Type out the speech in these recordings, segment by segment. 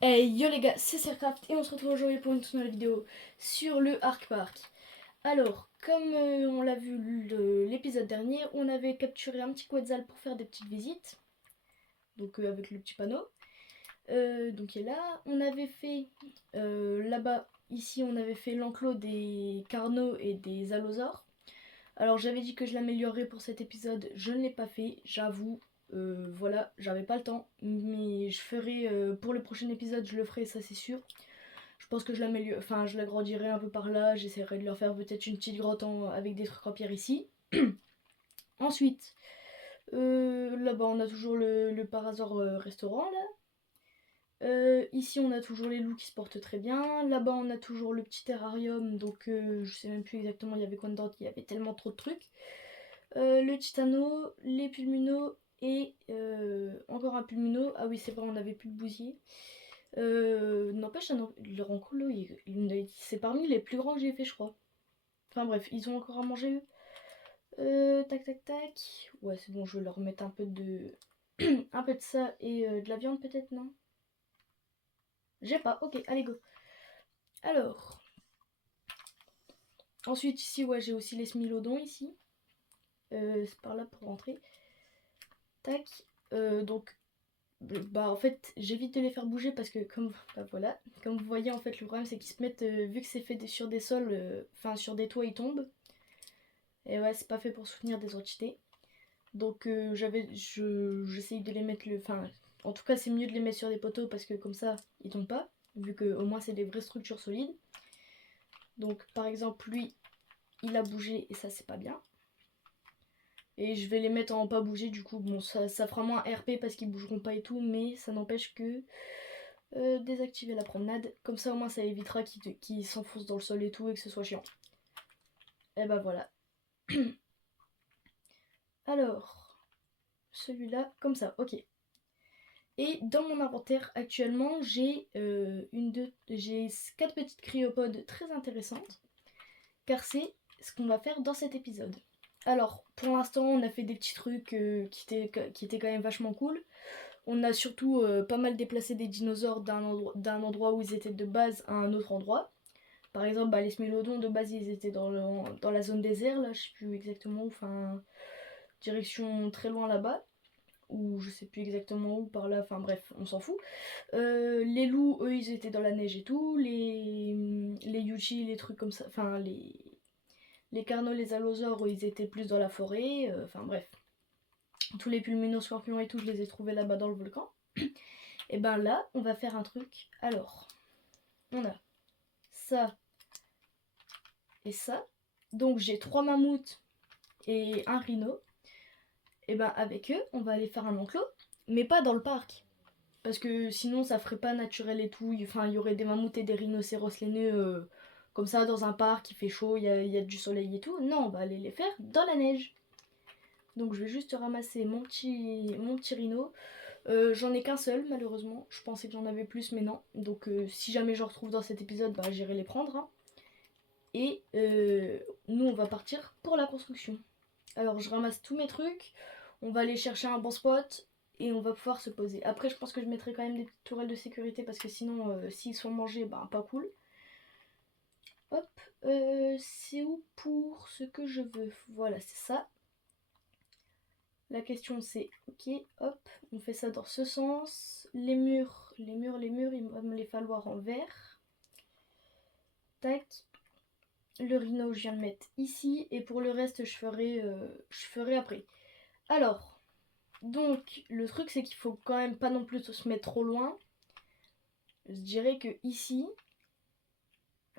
Hey yo les gars, c'est Sercraft et on se retrouve aujourd'hui pour une toute nouvelle vidéo sur le Ark Park. Alors, comme on l'a vu l'épisode dernier, on avait capturé un petit Quetzal pour faire des petites visites. Donc avec le petit panneau. Donc il est là. On avait fait là-bas, ici on avait fait l'enclos des carnaux et des allosaures. Alors j'avais dit que je l'améliorerais pour cet épisode, je ne l'ai pas fait, j'avoue. Voilà, j'avais pas le temps, mais je ferai pour le prochain épisode, je le ferai, ça c'est sûr. Je pense que je l'améliore, enfin je l'agrandirai un peu par là, j'essaierai de leur faire peut-être une petite grotte avec des trucs en pierre ici. Ensuite, là-bas on a toujours le par hasard restaurant là. Ici on a toujours les loups qui se portent très bien. Là-bas on a toujours le petit terrarium, donc je sais même plus exactement il y avait quoi dedans, il y avait tellement trop de trucs. Le titano, les pulmunos et encore un pulmuno. Ah oui c'est vrai on avait plus de bousier. N'empêche le rancolo c'est parmi les plus grands que j'ai fait je crois. Enfin bref ils ont encore à manger eux. Tac tac tac. Ouais c'est bon je vais leur mettre un peu de un peu de ça et de la viande peut-être non. J'ai pas, ok, allez go. Alors, ensuite ici, ouais, j'ai aussi les smilodons ici. C'est par là pour rentrer. Tac. Donc, bah en fait, j'évite de les faire bouger parce que bah, voilà, comme vous voyez, en fait, le problème c'est qu'ils se mettent, vu que c'est fait sur des sols, enfin sur des toits, ils tombent. Et ouais, c'est pas fait pour soutenir des entités. Donc j'essaye de les mettre, enfin, en tout cas, c'est mieux de les mettre sur des poteaux parce que comme ça, ils tombent pas, vu que au moins c'est des vraies structures solides. Donc, par exemple, lui, il a bougé et ça c'est pas bien. Et je vais les mettre en pas bouger du coup. Bon ça fera moins RP parce qu'ils bougeront pas et tout. Mais ça n'empêche que désactiver la promenade. Comme ça au moins ça évitera qu'ils s'enfoncent dans le sol et tout et que ce soit chiant. Et bah voilà. Alors celui-là comme ça ok. Et dans mon inventaire actuellement j'ai j'ai 4 petites cryopodes très intéressantes. Car c'est ce qu'on va faire dans cet épisode. Alors, pour l'instant, on a fait des petits trucs qui étaient quand même vachement cool. On a surtout pas mal déplacé des dinosaures d'un endroit où ils étaient de base à un autre endroit. Par exemple, bah, les smélodons de base ils étaient dans la zone désert, là, je sais plus exactement où, enfin, direction très loin là-bas. Ou je sais plus exactement où, par là, enfin bref, on s'en fout. Les loups, eux, ils étaient dans la neige et tout. Les yuchi, les trucs comme ça, enfin, les carnaux, les allosaures, ils étaient plus dans la forêt, enfin bref. Tous les pulminos, scorpions et tout, je les ai trouvés là-bas dans le volcan. Et ben là, on va faire un truc. Alors, on a ça et ça. Donc j'ai 3 mammouths et un rhino. Et ben avec eux, on va aller faire un enclos, mais pas dans le parc. Parce que sinon, ça ferait pas naturel et tout. Enfin, il y aurait des mammouths et des rhinocéros laineux comme ça dans un parc, il fait chaud, il y a du soleil et tout. Non, on va aller les faire dans la neige. Donc je vais juste ramasser mon petit rhino. J'en ai qu'un seul malheureusement. Je pensais que j'en avais plus mais non. Donc si jamais je retrouve dans cet épisode, bah, j'irai les prendre. Hein. Et nous on va partir pour la construction. Alors je ramasse tous mes trucs. On va aller chercher un bon spot. Et on va pouvoir se poser. Après je pense que je mettrai quand même des petites tourelles de sécurité. Parce que sinon s'ils sont mangés, bah pas cool. Hop. C'est où pour ce que je veux. Voilà c'est ça. La question c'est, ok, hop, on fait ça dans ce sens. Les murs, il va me les falloir en vert. Tac. Le rhino, je viens de mettre ici. Et pour le reste, je ferai après. Alors, donc, le truc c'est qu'il faut quand même pas non plus se mettre trop loin. Je dirais que ici,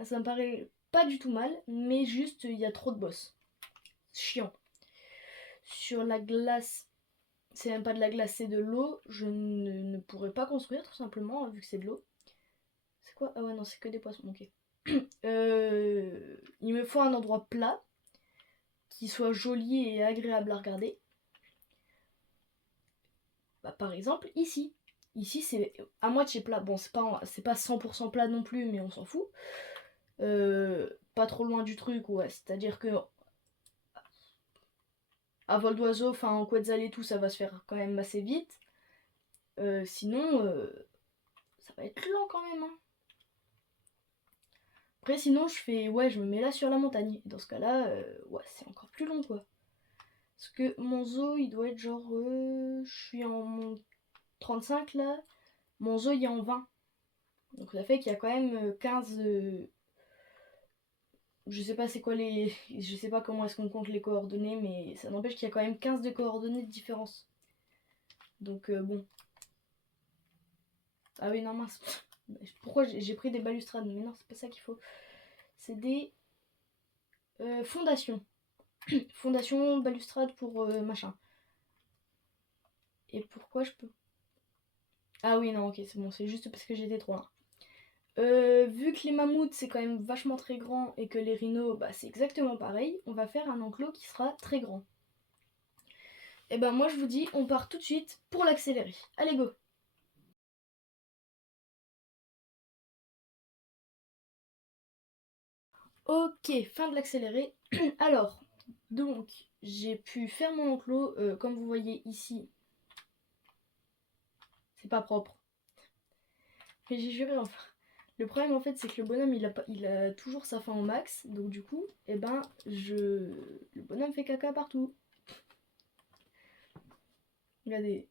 ça me paraît pas du tout mal, mais juste, il y a trop de boss. Chiant. Sur la glace, c'est même pas de la glace, c'est de l'eau. Je ne pourrais pas construire tout simplement, vu que c'est de l'eau. C'est quoi? Ah ouais, non, c'est que des poissons, ok. Il me faut un endroit plat, qui soit joli et agréable à regarder. Bah, par exemple, ici. Ici, c'est à moitié plat. Bon, c'est pas 100% plat non plus, mais on s'en fout. Pas trop loin du truc, ouais. C'est-à-dire que à vol d'oiseau, enfin en quetzal et tout, ça va se faire quand même assez vite. Sinon, ça va être lent quand même. Hein. Après, sinon, je me mets là sur la montagne. Dans ce cas-là, ouais, c'est encore plus long, quoi. Parce que mon zoo, il doit être genre... je suis en mon 35, là. Mon zoo, il est en 20. Donc ça fait qu'il y a quand même 15... je sais pas c'est quoi les... Je sais pas comment est-ce qu'on compte les coordonnées, mais ça n'empêche qu'il y a quand même 15 de coordonnées de différence. Donc bon. Ah oui, non, mince. Pourquoi j'ai pris des balustrades? Mais non, c'est pas ça qu'il faut. C'est des fondations. Fondation balustrade pour machin. Et pourquoi je peux... Ah oui, non, ok, c'est bon, c'est juste parce que j'étais trop loin. Vu que les mammouths c'est quand même vachement très grand et que les rhinos bah, c'est exactement pareil, on va faire un enclos qui sera très grand. Et ben moi je vous dis, on part tout de suite pour l'accélérer. Allez go! Ok, fin de l'accéléré. Alors, donc, j'ai pu faire mon enclos, comme vous voyez ici. C'est pas propre. Mais j'ai juré enfin. Le problème en fait c'est que le bonhomme il a toujours sa faim au max. Donc du coup, eh ben le bonhomme fait caca partout. Regardez.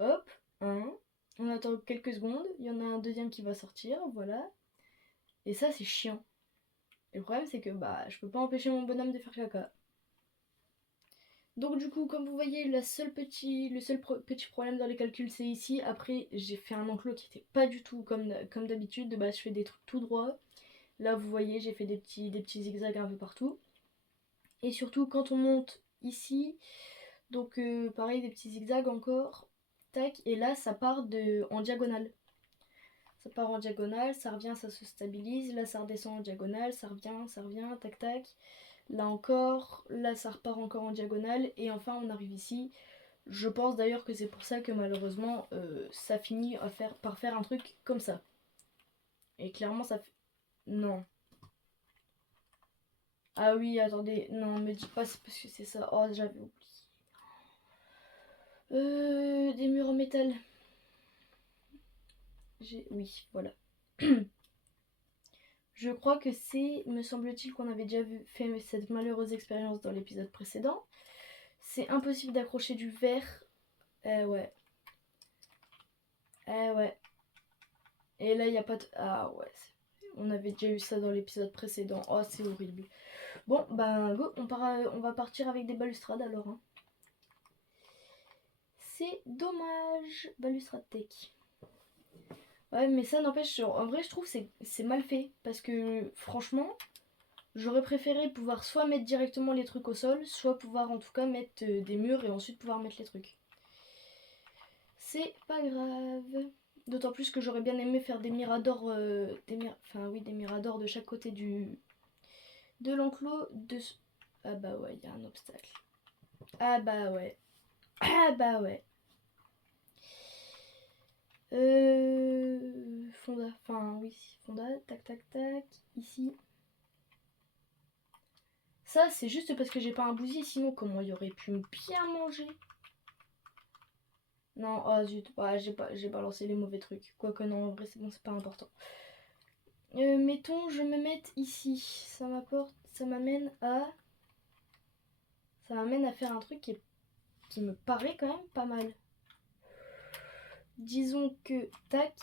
Hop, un. On attend quelques secondes. Il y en a un deuxième qui va sortir. Voilà. Et ça c'est chiant. Et le problème c'est que bah je peux pas empêcher mon bonhomme de faire caca. Donc du coup, comme vous voyez, le seul petit problème dans les calculs, c'est ici. Après, j'ai fait un enclos qui était pas du tout comme d'habitude. De base, je fais des trucs tout droits. Là, vous voyez, j'ai fait des petits zigzags un peu partout. Et surtout, quand on monte ici, donc pareil, des petits zigzags encore. Tac, et là, ça part en diagonale. Ça part en diagonale, ça revient, ça se stabilise. Là, ça redescend en diagonale, ça revient, tac, tac. Là encore, là, ça repart encore en diagonale. Et enfin, on arrive ici. Je pense d'ailleurs que c'est pour ça que malheureusement, ça finit par faire un truc comme ça. Et clairement, ça fait... Non. Ah oui, attendez. Non, me dites pas c'est parce que c'est ça. Oh, j'avais oublié. Des murs en métal. Oui, voilà. Je crois que c'est, me semble-t-il, qu'on avait déjà fait cette malheureuse expérience dans l'épisode précédent. C'est impossible d'accrocher du verre. Eh ouais. Eh ouais. Et là, il n'y a pas de... Ah ouais. On avait déjà eu ça dans l'épisode précédent. Oh, c'est horrible. Bon, ben go, on va partir avec des balustrades alors. Hein. C'est dommage. Balustrade tech. Ouais, mais ça n'empêche, en vrai, je trouve que c'est mal fait. Parce que franchement, j'aurais préféré pouvoir soit mettre directement les trucs au sol, soit pouvoir en tout cas mettre des murs et ensuite pouvoir mettre les trucs. C'est pas grave. D'autant plus que j'aurais bien aimé faire des miradors, des miradors de chaque côté de l'enclos. Ah bah ouais, il y a un obstacle. Ah bah ouais. Ah bah ouais. Fonda, enfin oui, Fonda, tac tac tac, ici. Ça c'est juste parce que j'ai pas un bousier, sinon comment il aurait pu me bien manger. Non, oh zut, ouais, j'ai balancé les mauvais trucs. Quoique non, en vrai c'est bon, c'est pas important. Mettons, je me mette ici. Ça m'amène à... Ça m'amène à faire un truc qui me paraît quand même pas mal. Disons que, tac.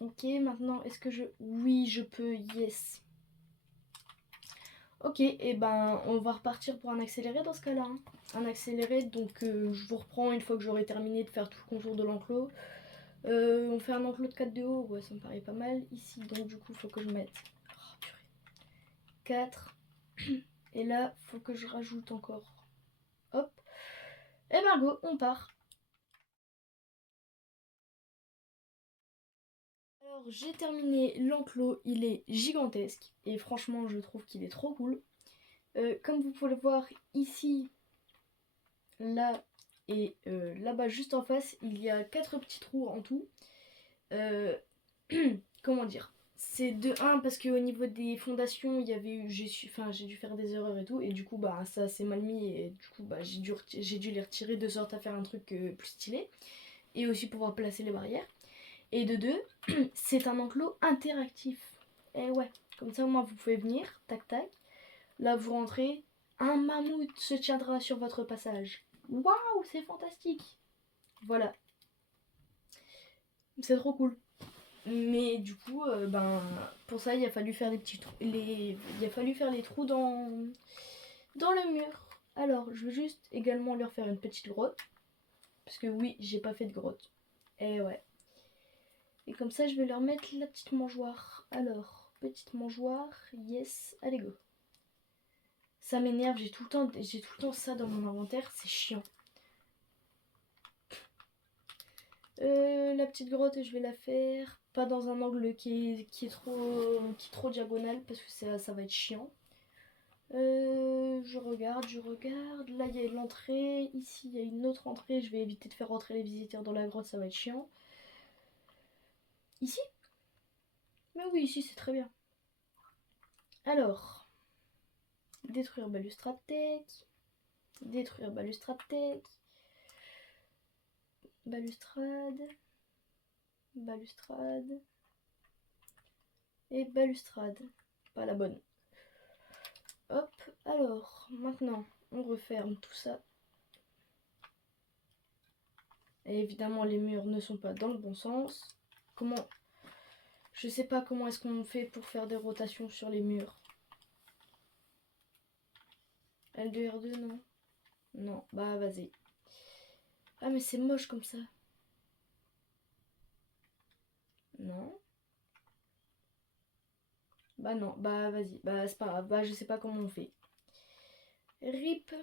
Ok, maintenant, est-ce que je... Oui, je peux, yes. Ok, et ben, on va repartir pour un accéléré dans ce cas-là. Hein. Un accéléré, donc je vous reprends une fois que j'aurai terminé de faire tout le contour de l'enclos. On fait un enclos de 4 de haut, ouais, ça me paraît pas mal. Ici, donc du coup, il faut que je mette... Oh, purée. 4. Et là, faut que je rajoute encore. Hop. Et ben go, on part. Alors j'ai terminé l'enclos, il est gigantesque et franchement je trouve qu'il est trop cool. Comme vous pouvez le voir ici, là et là-bas juste en face, il y a 4 petits trous en tout. Comment dire? C'est de 1 parce qu'au niveau des fondations, il y avait eu, j'ai dû faire des erreurs et tout, et du coup bah ça s'est mal mis et du coup bah j'ai dû les retirer de sorte à faire un truc plus stylé et aussi pouvoir placer les barrières. Et de 2, c'est un enclos interactif. Et ouais, comme ça moi vous pouvez venir, tac tac, là vous rentrez, un mammouth se tiendra sur votre passage. Waouh, c'est fantastique. Voilà, c'est trop cool. Mais du coup, pour ça, il a fallu faire il a fallu faire les trous dans le mur. Alors, je veux juste également leur faire une petite grotte. Parce que oui, j'ai pas fait de grotte. Et ouais. Et comme ça, je vais leur mettre la petite mangeoire. Alors, petite mangeoire, yes, allez go. Ça m'énerve, j'ai tout le temps ça dans mon inventaire, c'est chiant. La petite grotte, je vais la faire pas dans un angle qui est trop diagonal parce que ça va être chiant. Je regarde. Là, il y a l'entrée. Ici, il y a une autre entrée. Je vais éviter de faire rentrer les visiteurs dans la grotte, ça va être chiant. Ici? Mais oui, ici, c'est très bien. Alors, détruire balustrade tech. Détruire balustrade tech. Balustrade. Balustrade. Et balustrade. Pas la bonne. Hop, alors, maintenant, on referme tout ça. Et évidemment, les murs ne sont pas dans le bon sens. Comment... Je sais pas comment est-ce qu'on fait pour faire des rotations sur les murs. L2, R2, non. Non, bah vas-y. Ah mais c'est moche comme ça. Non. Bah non, bah vas-y. Bah c'est pas grave, bah je sais pas comment on fait. RIP.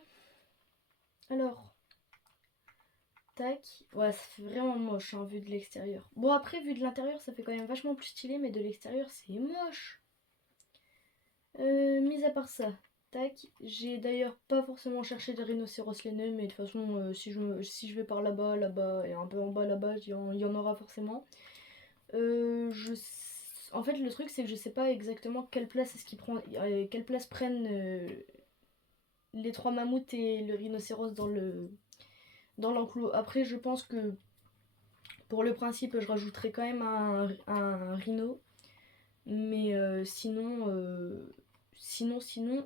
Alors. Tac. Ouais, ça fait vraiment moche hein, vu de l'extérieur. Bon après, vu de l'intérieur, ça fait quand même vachement plus stylé, mais de l'extérieur, c'est moche. Mis à part ça, tac. J'ai d'ailleurs pas forcément cherché des rhinocéros laineux, mais de toute façon, si je vais par là-bas, là-bas et un peu en bas là-bas, il y en aura forcément. En fait, le truc, c'est que je sais pas exactement quelle place est-ce qu'ils prennent, quelle place prennent les 3 mammouths et le rhinocéros dans l'enclos. Après, je pense que pour le principe, je rajouterai quand même un rhino. Mais sinon,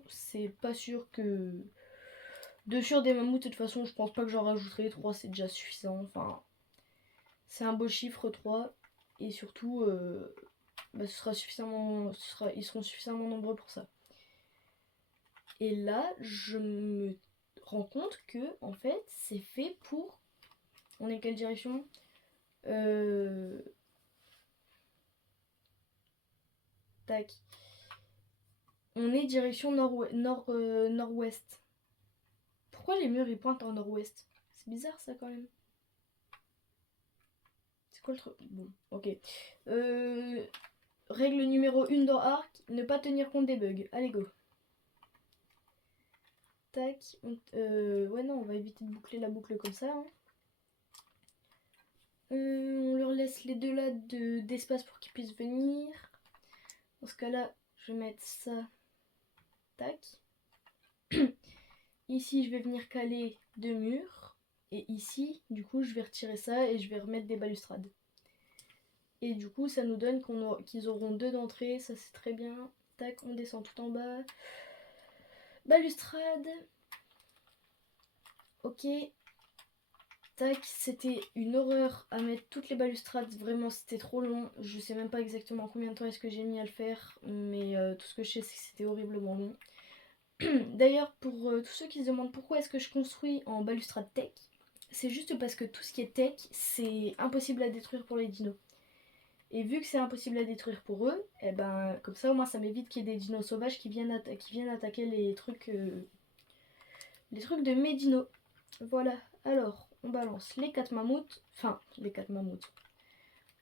c'est pas sûr que... De sur des mammouths, de toute façon, je pense pas que j'en rajouterai. 3, c'est déjà suffisant. Enfin, c'est un beau chiffre, 3. Et surtout, ils seront suffisamment nombreux pour ça. Et là, je me rends compte que, en fait, c'est fait pour... On est quelle direction Tac. On est direction nord-ouest. Pourquoi les murs ils pointent en nord-ouest? C'est bizarre ça quand même. C'est quoi le truc? Bon, ok. Règle numéro 1 dans Arc, ne pas tenir compte des bugs. Allez go. Tac. Ouais non, on va éviter de boucler la boucle comme ça. Hein. On leur laisse les deux là d'espace pour qu'ils puissent venir. Dans ce cas là, je vais mettre ça. Tac. Ici, je vais venir caler 2 murs. Et ici, du coup, je vais retirer ça et je vais remettre des balustrades. Et du coup, ça nous donne qu'ils auront 2 d'entrée. Ça, c'est très bien. Tac, on descend tout en bas. Balustrade. Ok. Tac, c'était une horreur à mettre toutes les balustrades. Vraiment, c'était trop long. Je sais même pas exactement combien de temps est-ce que j'ai mis à le faire. Mais tout ce que je sais, c'est que c'était horriblement long. D'ailleurs, pour tous ceux qui se demandent pourquoi est-ce que je construis en balustrade tech, c'est juste parce que tout ce qui est tech, c'est impossible à détruire pour les dinos. Et vu que c'est impossible à détruire pour eux, et ben comme ça au moins ça m'évite qu'il y ait des dinos sauvages qui viennent attaquer les trucs de mes dinos. Voilà, alors on balance les 4 mammouths. Enfin, les 4 mammouths.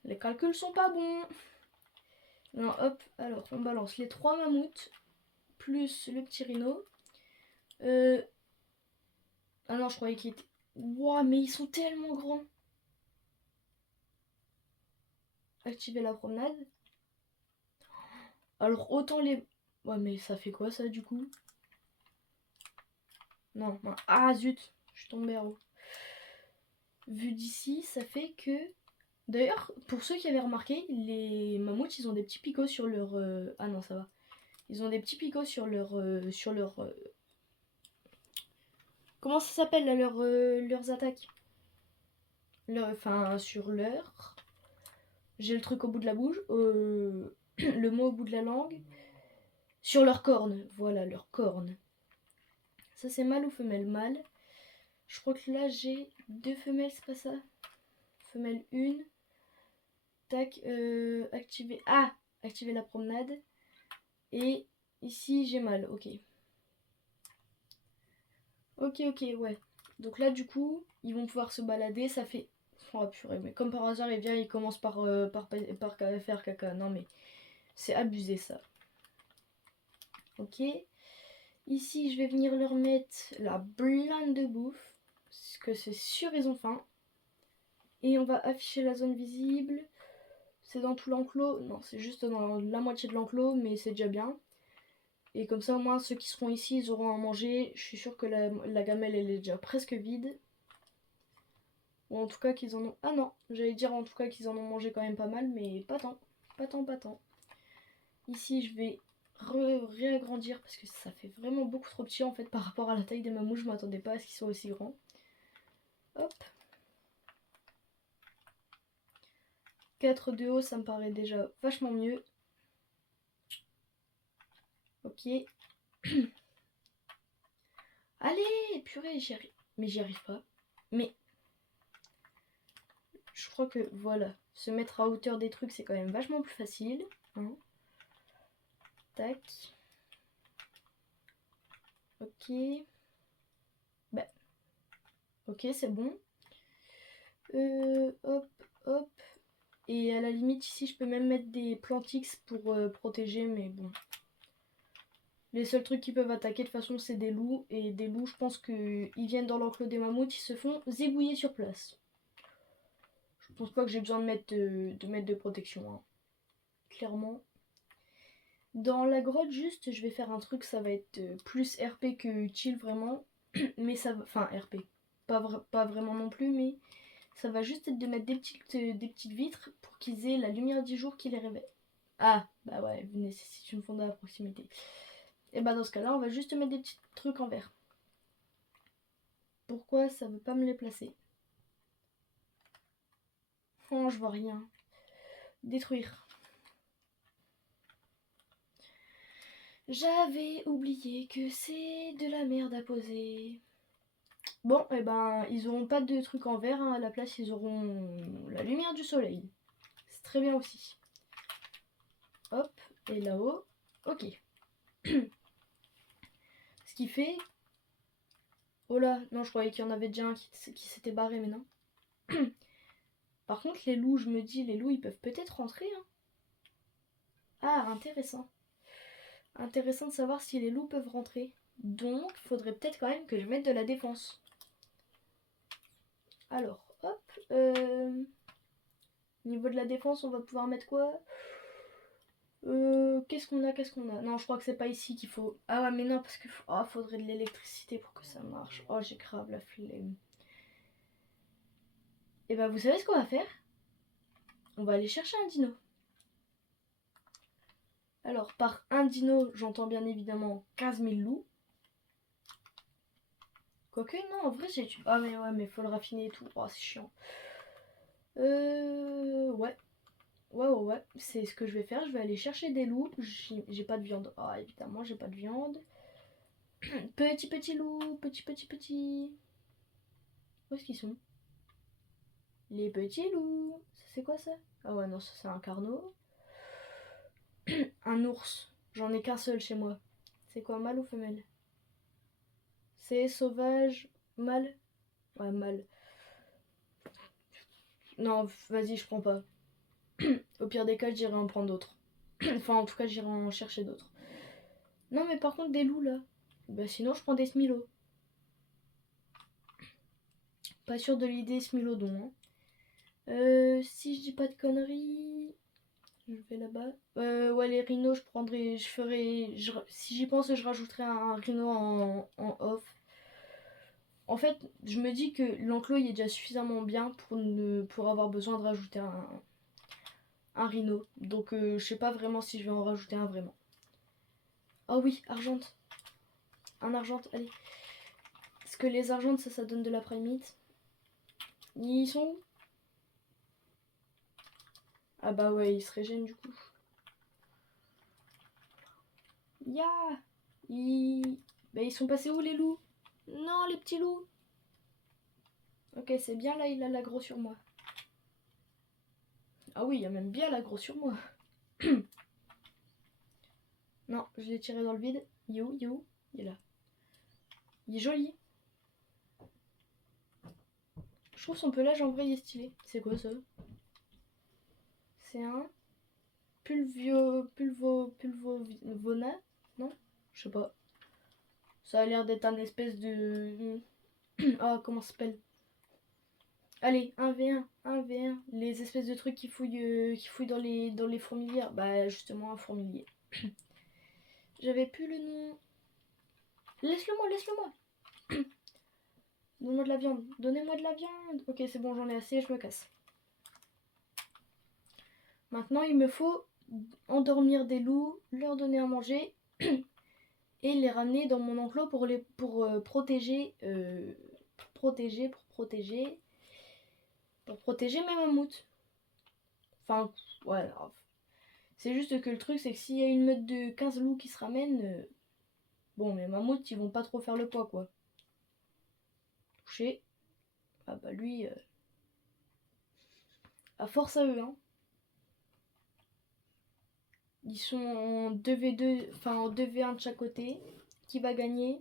Les calculs sont pas bons. Non, hop, alors on balance les 3 mammouths plus le petit rhino. Ah non, je croyais qu'il était... Ouah, mais ils sont tellement grands. Activer la promenade. Alors autant les... Ouais mais ça fait quoi ça du coup? Non, non. Ah zut, je suis tombée en haut. Vu d'ici, ça fait que... D'ailleurs, pour ceux qui avaient remarqué, les mammouths, ils ont des petits picots sur leur... Ah non, ça va. Ils ont des petits picots sur leur... Comment ça s'appelle là, leurs attaques? Enfin, sur leur... J'ai le truc au bout de la bouche. Le mot au bout de la langue. Sur leurs cornes. Voilà, leurs cornes. Ça, c'est mâle ou femelle? Mâle. Je crois que là, j'ai 2 femelles, c'est pas ça? Femelle 1. Tac, activer. Ah! Activer la promenade. Et ici, j'ai mâle. Ok. Ok, ok, ouais. Donc là, du coup, ils vont pouvoir se balader. Ça fait... Oh purée, mais comme par hasard, il vient, il commence par faire caca. Non, mais c'est abusé, ça. Ok. Ici, je vais venir leur mettre la blinde de bouffe. Parce que c'est sûr, ils ont faim. Et on va afficher la zone visible. C'est dans tout l'enclos. Non, c'est juste dans la moitié de l'enclos, mais c'est déjà bien. Et comme ça, au moins, ceux qui seront ici, ils auront à manger. Je suis sûre que la gamelle, elle est déjà presque vide. Ou en tout cas qu'ils en ont... Ah non, j'allais dire en tout cas qu'ils en ont mangé quand même pas mal, mais pas tant. Pas tant, pas tant. Ici, je vais réagrandir parce que ça fait vraiment beaucoup trop petit en fait par rapport à la taille des mammouths. Je m'attendais pas à ce qu'ils soient aussi grands. Hop. 4 de haut, ça me paraît déjà vachement mieux. Ok. Allez, purée, j'y arrive. Mais j'y arrive pas. Mais je crois que voilà, se mettre à hauteur des trucs, c'est quand même vachement plus facile. Hein. Tac. Ok. Bah. Ok, c'est bon. Hop, hop. Et à la limite, ici, je peux même mettre des plantix pour protéger, mais bon. Les seuls trucs qui peuvent attaquer, de toute façon, c'est des loups. Et des loups, je pense qu'ils viennent dans l'enclos des mammouths, ils se font zigouiller sur place. Je pense pas que j'ai besoin de mettre de protection, hein. Clairement. Dans la grotte, juste, je vais faire un truc, ça va être plus RP que utile, vraiment. Mais ça va... Enfin, RP. Pas vraiment non plus, mais... Ça va juste être de mettre des petites vitres pour qu'ils aient la lumière du jour qui les réveille. Ah, bah ouais, nécessite une fonda à proximité. Et bah dans ce cas-là, on va juste mettre des petits trucs en verre. Pourquoi ça veut pas me les placer? Oh, je vois rien. Détruire. J'avais oublié que c'est de la merde à poser. Bon, et ben, ils auront pas de trucs en verre, hein. À la place, ils auront la lumière du soleil. C'est très bien aussi. Hop, et là-haut. Ok. Ce qui fait... Oh là, non, je croyais qu'il y en avait déjà un qui s'était barré, mais non. Par contre, les loups, je me dis, les loups, ils peuvent peut-être rentrer, hein. Ah, intéressant. Intéressant de savoir si les loups peuvent rentrer. Donc, il faudrait peut-être quand même que je mette de la défense. Alors, hop. Au niveau de la défense, on va pouvoir mettre quoi? Qu'est-ce qu'on a? Qu'est-ce qu'on a? Non, je crois que c'est pas ici qu'il faut... Ah ouais, mais non, parce que faudrait de l'électricité pour que ça marche. Oh, j'ai grave la flemme. Et bah, vous savez ce qu'on va faire? On va aller chercher un dino. Alors, par un dino, j'entends bien évidemment 15 000 loups. Quoique, non, en vrai, j'ai... Ah, mais ouais, mais faut le raffiner et tout. Oh, c'est chiant. Ouais. Ouais, c'est ce que je vais faire. Je vais aller chercher des loups. J'ai pas de viande. Ah, évidemment, j'ai pas de viande. Petit loup, petit. Où est-ce qu'ils sont? Les petits loups. C'est quoi ça? Ah ouais, non, ça c'est un carnot. Un ours. J'en ai qu'un seul chez moi. C'est quoi, mâle ou femelle? C'est sauvage. Mâle? Ouais, mâle. Non, vas-y, je prends pas. Au pire des cas, j'irai en prendre d'autres. Enfin, en tout cas, j'irai en chercher d'autres. Non, mais par contre, des loups là. Bah, sinon, je prends des smilots. Pas sûr de l'idée smilodon. Hein. Si je dis pas de conneries. Je vais là-bas. Ouais, les rhinos, si j'y pense, je rajouterai un rhino en off. En fait, je me dis que l'enclos il est déjà suffisamment bien pour avoir besoin de rajouter un rhino. Donc je sais pas vraiment si je vais en rajouter un vraiment. Oh oui, argente. Un argente, allez. Parce que les argentes, ça donne de la primite. Ils sont où? Ah bah ouais, ils se régènent du coup. Ya Bah, ils sont passés où les loups? Non, les petits loups. Ok, c'est bien là, il a l'aggro sur moi. Ah oui, il y a même bien l'aggro sur moi. Non, je l'ai tiré dans le vide. Il est où? Il est où? Il est là. Il est joli. Je trouve son pelage en vrai il est stylé. C'est quoi ça? C'est un pulvovona? Non? Je sais pas. Ça a l'air d'être un espèce de... Ah, comment ça s'appelle? Allez, 1v1, 1v1. Les espèces de trucs qui fouillent dans les fourmilières. Bah, justement, un fourmilier. J'avais plus le nom. Laisse-le moi, laisse-le moi. Donne-moi de la viande. Donnez-moi de la viande. Ok, c'est bon, j'en ai assez, je me casse. Maintenant, il me faut endormir des loups, leur donner à manger et les ramener dans mon enclos pour protéger mes mammouths. Enfin, voilà. C'est juste que le truc, c'est que s'il y a une meute de 15 loups qui se ramènent, bon, mes mammouths, ils vont pas trop faire le poids, quoi. Touché. Ah bah lui, à force à eux, hein. Ils sont en 2v2, enfin en 2v1 de chaque côté. Qui va gagner?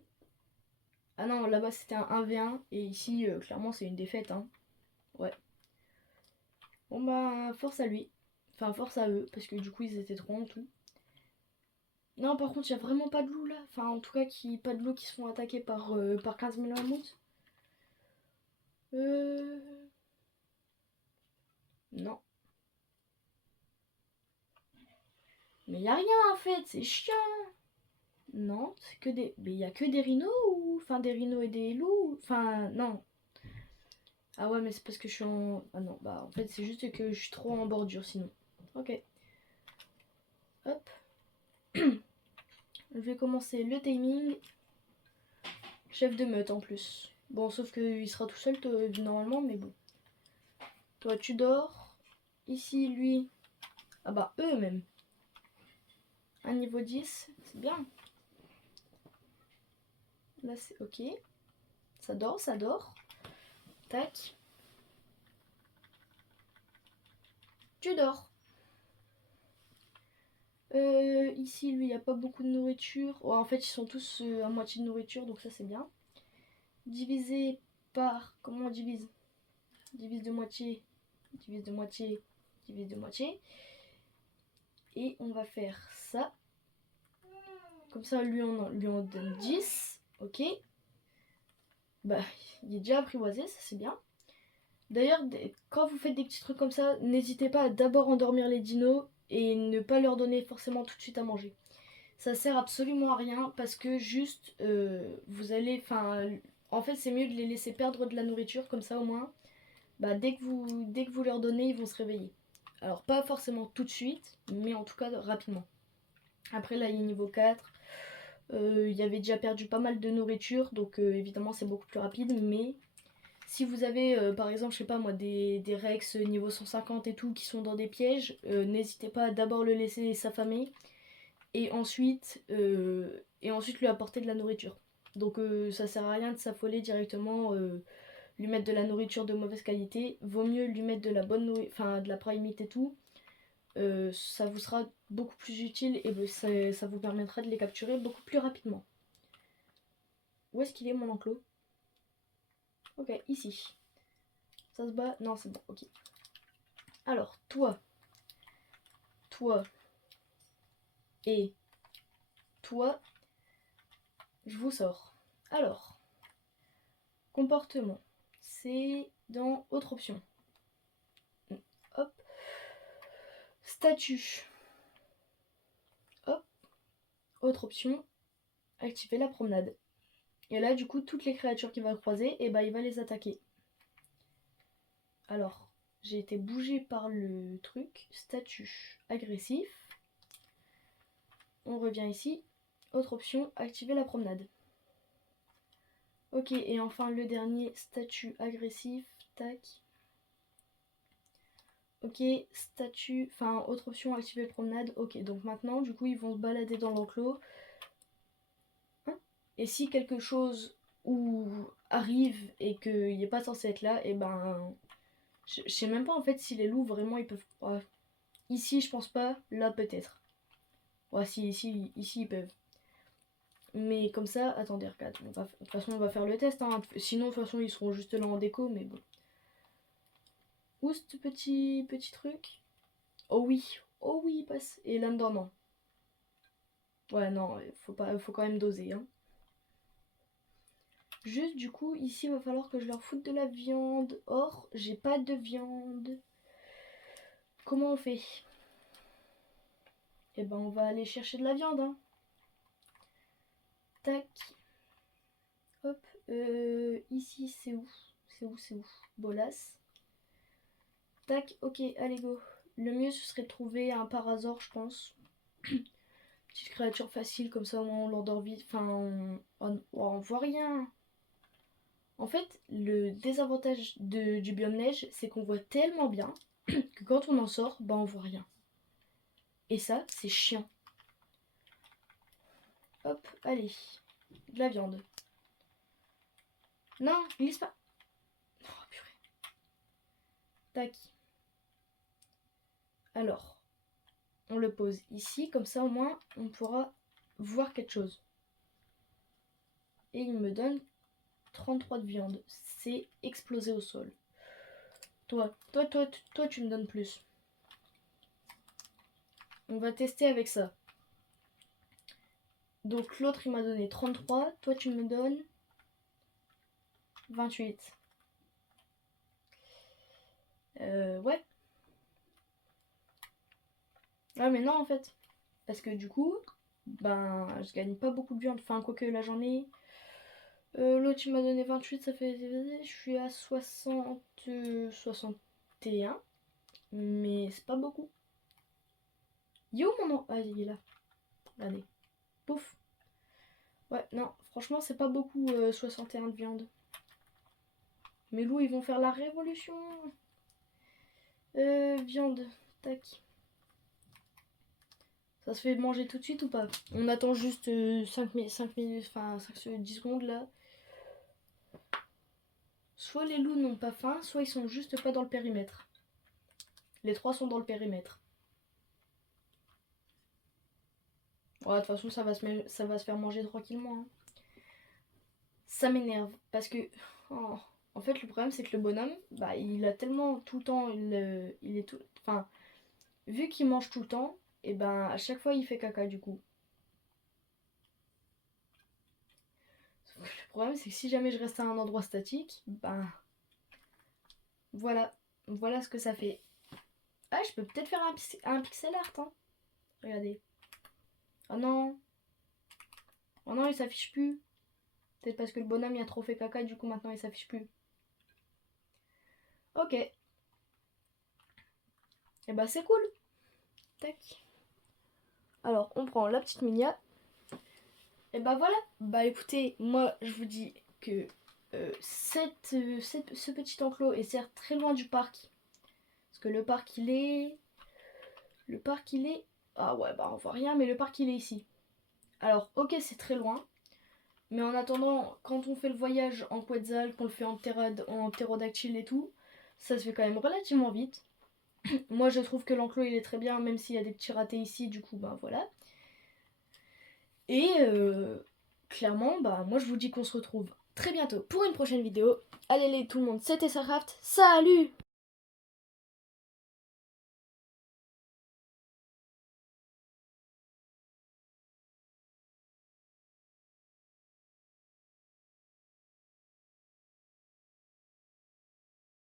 Ah non, là-bas c'était un 1v1 et ici, clairement, c'est une défaite, hein. Ouais. Bon bah, force à lui. Enfin, force à eux, parce que du coup, ils étaient trois en tout. Non, par contre, il n'y a vraiment pas de loups là. Enfin, en tout cas, pas de loups qui se font attaquer par 15 000 mammouths. Euh... Non. Mais y a rien en fait, c'est chiant. Non, c'est que des... Mais il y a que des rhinos ou... Enfin, des rhinos et des loups. Enfin, non. Ah ouais, mais c'est parce que je suis en... Ah non, bah en fait, c'est juste que je suis trop en bordure sinon. Ok. Hop. Je vais commencer le timing. Chef de meute en plus. Bon, sauf qu'il sera tout seul normalement, mais bon. Toi, tu dors. Ici, lui... Ah bah, eux même. Un niveau 10, c'est bien. Là, c'est ok. Ça dort, ça dort. Tac. Tu dors. Ici, lui, il n'y a pas beaucoup de nourriture. Oh, en fait, ils sont tous à moitié de nourriture, donc ça, c'est bien. Divisé par... Comment on divise? Divise de moitié, divise de moitié, divise de moitié. Et on va faire ça. Comme ça, lui, on donne 10. Ok. Bah, il est déjà apprivoisé, ça, c'est bien. D'ailleurs, quand vous faites des petits trucs comme ça, n'hésitez pas à d'abord endormir les dinos et ne pas leur donner forcément tout de suite à manger. Ça sert absolument à rien parce que juste vous allez... Enfin, en fait, c'est mieux de les laisser perdre de la nourriture comme ça au moins. Bah, dès que vous leur donnez, ils vont se réveiller. Alors, pas forcément tout de suite, mais en tout cas rapidement. Après, là, il est niveau 4. Il avait déjà perdu pas mal de nourriture, donc évidemment, c'est beaucoup plus rapide, mais si vous avez par exemple, je sais pas moi, des Rex niveau 150 et tout qui sont dans des pièges, n'hésitez pas à d'abord le laisser s'affamer et ensuite lui apporter de la nourriture. Donc ça sert à rien de s'affoler directement, lui mettre de la nourriture de mauvaise qualité. Vaut mieux lui mettre de la bonne nourriture, enfin de la primite et tout. Ça vous sera beaucoup plus utile et ça vous permettra de les capturer beaucoup plus rapidement. Où est-ce qu'il est mon enclos? Ok, ici. Ça se bat? Non, c'est bon, ok. Alors, toi et toi, je vous sors. Alors, comportement, c'est dans autre option. Hop. statut. Hop. Autre option, activer la promenade. Et là, du coup, toutes les créatures qu'il va croiser, et bah, il va les attaquer. Alors, j'ai été bougée par le truc. Statut agressif. On revient ici. Autre option, activer la promenade. Ok, et enfin le dernier, statut agressif. Tac. Ok, statut, enfin autre option, activer promenade. Ok, donc maintenant, du coup, ils vont se balader dans l'enclos. Hein, et si quelque chose arrive et qu'il n'est pas censé être là, et ben... Je sais même pas en fait si les loups, vraiment, ils peuvent... Ouais. Ici, je pense pas. Là, peut-être. Ouais, si, ici, ils peuvent. Mais comme ça, attendez, regarde. De toute façon, on va faire le test. Hein. Sinon, de toute façon, ils seront juste là en déco, mais bon. Où ce petit truc? Oh oui, il passe. Et là-dedans, non. Ouais, non, faut quand même doser. Hein. Juste, du coup, ici, il va falloir que je leur foute de la viande. Or, j'ai pas de viande. Comment on fait? Eh ben, on va aller chercher de la viande. Hein. Tac. Hop. Ici, c'est où? C'est où? Bolas. Tac, ok, allez go. Le mieux, ce serait de trouver un parasaur, je pense. Petite créature facile, comme ça, au moins on l'endort vite. Enfin, on voit rien. En fait, le désavantage du biome neige, c'est qu'on voit tellement bien que quand on en sort, bah on voit rien. Et ça, c'est chiant. Hop, allez. De la viande. Non, glisse pas. Oh, purée. Tac. Alors, on le pose ici, comme ça au moins on pourra voir quelque chose. Et il me donne 33 de viande. C'est explosé au sol. Toi, tu me donnes plus. On va tester avec ça. Donc l'autre il m'a donné 33. Toi tu me donnes 28. Ouais. Ah mais non en fait. Parce que du coup, ben je gagne pas beaucoup de viande. Enfin quoique là j'en ai. L'autre il m'a donné 28, ça fait... Je suis à 61. Mais c'est pas beaucoup. Yo mon nom. Ah il est là. Regardez. Pouf. Ouais non, franchement c'est pas beaucoup 61 de viande. Mes loups ils vont faire la révolution. Viande. Tac. Ça se fait manger tout de suite ou pas? On attend juste 5 minutes, enfin 10 secondes là. Soit les loups n'ont pas faim, soit ils sont juste pas dans le périmètre. Les trois sont dans le périmètre. Ouais, de toute façon ça va se faire manger tranquillement. Hein. Ça m'énerve parce que... Oh, en fait le problème c'est que le bonhomme, bah il a tellement tout le temps... Il est tout... Enfin, vu qu'il mange tout le temps, et ben à chaque fois il fait caca du coup. Le problème c'est que si jamais je reste à un endroit statique, ben... Voilà ce que ça fait. Ah, je peux peut-être faire un pixel art, hein. Regardez. Oh non. Oh non, il s'affiche plus. Peut-être parce que le bonhomme il a trop fait caca, du coup maintenant il s'affiche plus. Ok. Et bah c'est cool. Tac. Alors, on prend la petite Minia. Et bah voilà. Bah écoutez, moi je vous dis que ce petit enclos est certes très loin du parc. Parce que le parc il est... Ah ouais, bah on voit rien, mais le parc il est ici. Alors, ok, c'est très loin. Mais en attendant, quand on fait le voyage en Quetzal, qu'on le fait en ptérodactyle et tout, ça se fait quand même relativement vite. Moi, je trouve que l'enclos, il est très bien, même s'il y a des petits ratés ici, du coup, bah voilà. Et clairement, bah moi, je vous dis qu'on se retrouve très bientôt pour une prochaine vidéo. Allez, tout le monde, c'était Sarcraft, salut!